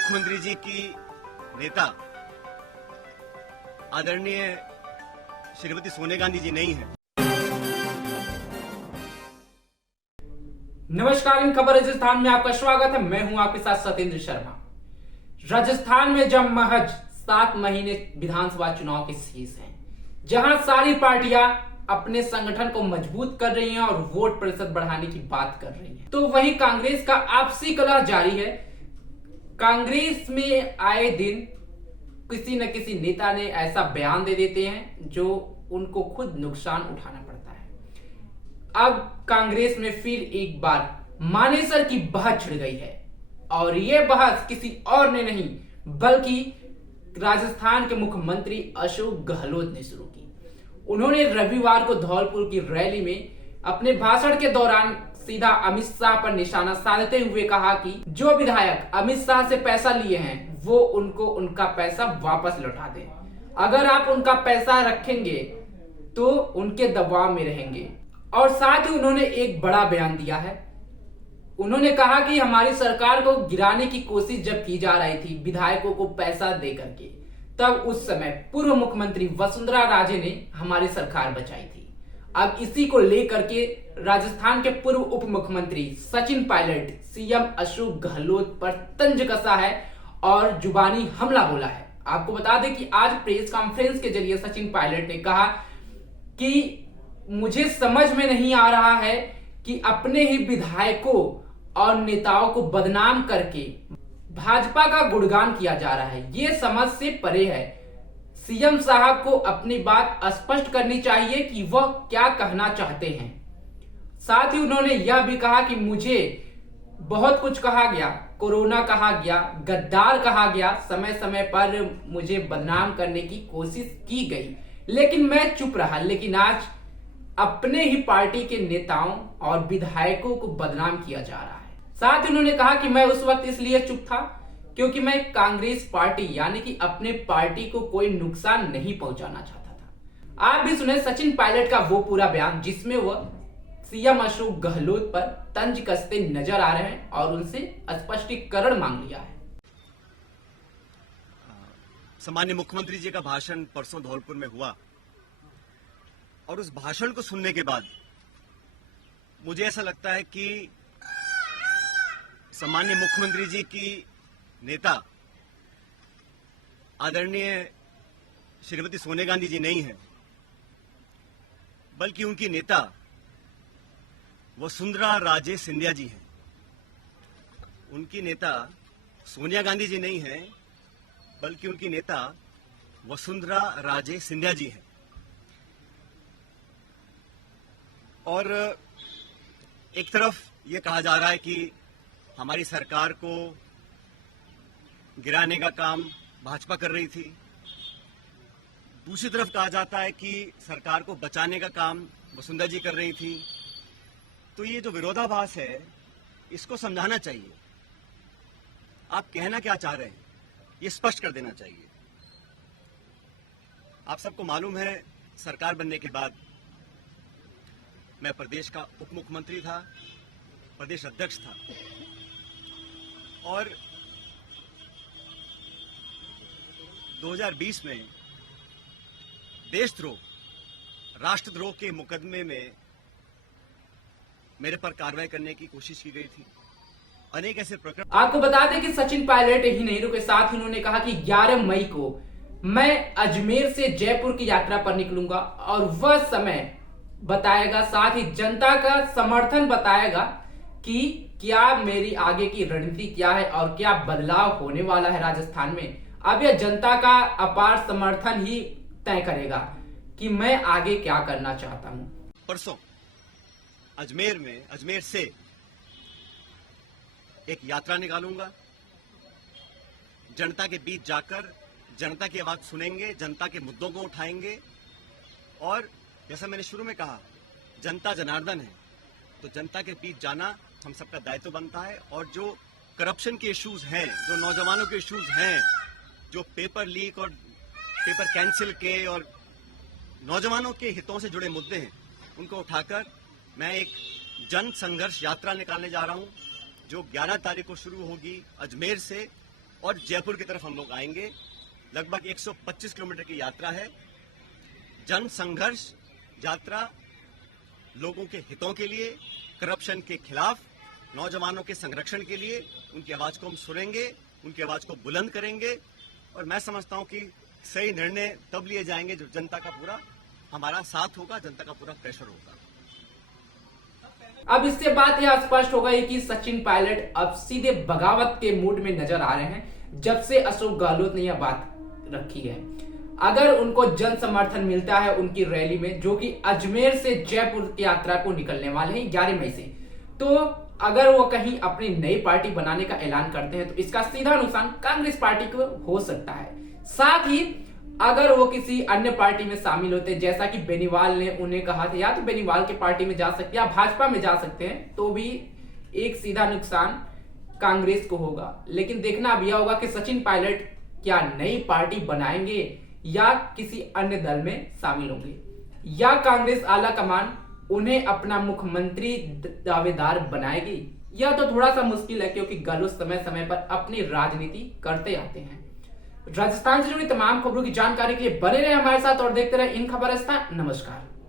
मुख्यमंत्री जी की नेता आदरणीय श्रीमती सोनिया गांधी जी नहीं है। नमस्कार, इन खबर राजस्थान में आपका स्वागत है। मैं हूं आपके साथ सत्येंद्र शर्मा। राजस्थान में जब महज 7 महीने विधानसभा चुनाव के शेष हैं, जहां सारी पार्टियां अपने संगठन को मजबूत कर रही हैं और वोट प्रतिशत बढ़ाने की बात कर रही हैं, तो वहीं कांग्रेस का आपसी कलह जारी है। कांग्रेस में आए दिन किसी न किसी नेता ने ऐसा बयान दे देते हैं जो उनको खुद नुकसान उठाना पड़ता है। अब कांग्रेस में फिर एक बार मानेसर की बहस छिड़ गई है और यह बहस किसी और ने नहीं बल्कि राजस्थान के मुख्यमंत्री अशोक गहलोत ने शुरू की। उन्होंने रविवार को धौलपुर की रैली में अपने भाषण के दौरान सीधा अमित शाह पर निशाना साधते हुए कहा कि जो विधायक अमित शाह से पैसा लिए हैं वो उनको उनका पैसा वापस लौटा दें। अगर आप उनका पैसा रखेंगे तो उनके दबाव में रहेंगे। और साथ ही उन्होंने एक बड़ा बयान दिया है। उन्होंने कहा कि हमारी सरकार को गिराने की कोशिश जब की जा रही थी विधायकों को पैसा दे करके, तब उस समय पूर्व मुख्यमंत्री वसुंधरा राजे ने हमारी सरकार बचाई थी। अब इसी को लेकर के राजस्थान के पूर्व उप मुख्यमंत्री सचिन पायलट सीएम अशोक गहलोत पर तंज कसा है और जुबानी हमला बोला है। आपको बता दें कि आज प्रेस कॉन्फ्रेंस के जरिए सचिन पायलट ने कहा कि मुझे समझ में नहीं आ रहा है कि अपने ही विधायकों और नेताओं को बदनाम करके भाजपा का गुणगान किया जा रहा है। ये समझ से परे है। सीएम साहब को अपनी बात स्पष्ट करनी चाहिए कि वह क्या कहना चाहते हैं। साथ ही उन्होंने यह भी कहा कि मुझे बहुत कुछ कहा गया, कोरोना कहा गया, गद्दार कहा गया, समय समय पर मुझे बदनाम करने की कोशिश की गई, लेकिन मैं चुप रहा। लेकिन आज अपने ही पार्टी के नेताओं और विधायकों को बदनाम किया जा रहा है। साथ ही उन्होंने कहा कि मैं उस वक्त इसलिए चुप था क्योंकि मैं कांग्रेस पार्टी यानी कि अपने पार्टी को कोई नुकसान नहीं पहुंचाना चाहता था। आप भी सुने सचिन पायलट का वो पूरा बयान जिसमें वह सीएम अशोक गहलोत पर तंज कसते नजर आ रहे हैं और उनसे स्पष्टीकरण मांग लिया है। सम्माननीय मुख्यमंत्री जी का भाषण परसों धौलपुर में हुआ और उस भाषण को सुनने के बाद मुझे ऐसा लगता है कि सम्माननीय मुख्यमंत्री जी की नेता आदरणीय श्रीमती सोनिया गांधी जी नहीं है, बल्कि उनकी नेता वसुंधरा राजे सिंधिया जी हैं। उनकी नेता सोनिया गांधी जी नहीं है, बल्कि उनकी नेता वसुंधरा राजे सिंधिया जी हैं। और एक तरफ ये कहा जा रहा है कि हमारी सरकार को गिराने का काम भाजपा कर रही थी, दूसरी तरफ कहा जाता है कि सरकार को बचाने का काम वसुंधरा जी कर रही थी। तो ये जो विरोधाभास है इसको समझाना चाहिए। आप कहना क्या चाह रहे हैं ये स्पष्ट कर देना चाहिए। आप सबको मालूम है सरकार बनने के बाद मैं प्रदेश का उप मुख्यमंत्री था, प्रदेश अध्यक्ष था और 2020 में देशद्रोह, राष्ट्रद्रोह के मुकदमे में मेरे पर कार्रवाई करने की कोशिश की गई थी। अनेक ऐसे प्रकरण। आपको बता दें कि सचिन पायलट ही नहीं रुके, साथ ही उन्होंने कहा कि 11 मई को मैं अजमेर से जयपुर की यात्रा पर निकलूंगा और वह समय बताएगा, साथ ही जनता का समर्थन बताएगा कि क्या मेरी आगे की रणनीति क्या है और क्या बदलाव होने वाला है राजस्थान में। अब यह जनता का अपार समर्थन ही तय करेगा कि मैं आगे क्या करना चाहता हूं। परसों अजमेर से एक यात्रा निकालूंगा। जनता के बीच जाकर जनता की आवाज सुनेंगे, जनता के मुद्दों को उठाएंगे और जैसा मैंने शुरू में कहा, जनता जनार्दन है, तो जनता के बीच जाना हम सबका दायित्व बनता है। और जो करप्शन के इश्यूज हैं, जो नौजवानों के इश्यूज हैं, जो पेपर लीक और पेपर कैंसिल के और नौजवानों के हितों से जुड़े मुद्दे हैं, उनको उठाकर मैं एक जन संघर्ष यात्रा निकालने जा रहा हूं जो 11 तारीख को शुरू होगी अजमेर से और जयपुर की तरफ हम लोग आएंगे। लगभग 125 किलोमीटर की यात्रा है। जन संघर्ष यात्रा लोगों के हितों के लिए, करप्शन के खिलाफ, नौजवानों के संरक्षण के लिए। उनकी आवाज को हम सुनेंगे, उनकी आवाज को बुलंद करेंगे और मैं समझता हूं कि सही निर्णय तब लिए जाएंगे जब जनता का पूरा हमारा साथ होगा, जनता का पूरा प्रेशर होगा। अब इससे बात यह स्पष्ट हो गई कि सचिन पायलट अब सीधे बगावत के मूड में नजर आ रहे हैं जब से अशोक गहलोत ने यह बात रखी है। अगर उनको जन समर्थन मिलता है उनकी रैली में, जो कि अजमेर से जयपुर की यात्रा को निकलने वाले हैं 11 मई से, तो अगर वो कहीं अपनी नई पार्टी बनाने का ऐलान करते हैं तो इसका सीधा नुकसान कांग्रेस पार्टी को हो सकता है। साथ ही अगर वो किसी अन्य पार्टी में शामिल होते हैं, जैसा कि बेनीवाल ने उन्हें कहा था, या तो बेनीवाल की पार्टी में जा सकते हैं या भाजपा में जा सकते हैं, तो भी एक सीधा नुकसान कांग्रेस को होगा। लेकिन देखना अब यह होगा कि सचिन पायलट क्या नई पार्टी बनाएंगे या किसी अन्य दल में शामिल होंगे, या कांग्रेस आला कमान उन्हें अपना मुख्यमंत्री दावेदार बनाएगी। यह तो थोड़ा सा मुश्किल है, क्योंकि गहलोत समय समय पर अपनी राजनीति करते आते हैं। राजस्थान से जुड़ी तमाम खबरों की जानकारी के लिए बने रहे हमारे साथ और देखते रहे इन खबरस्ता। नमस्कार।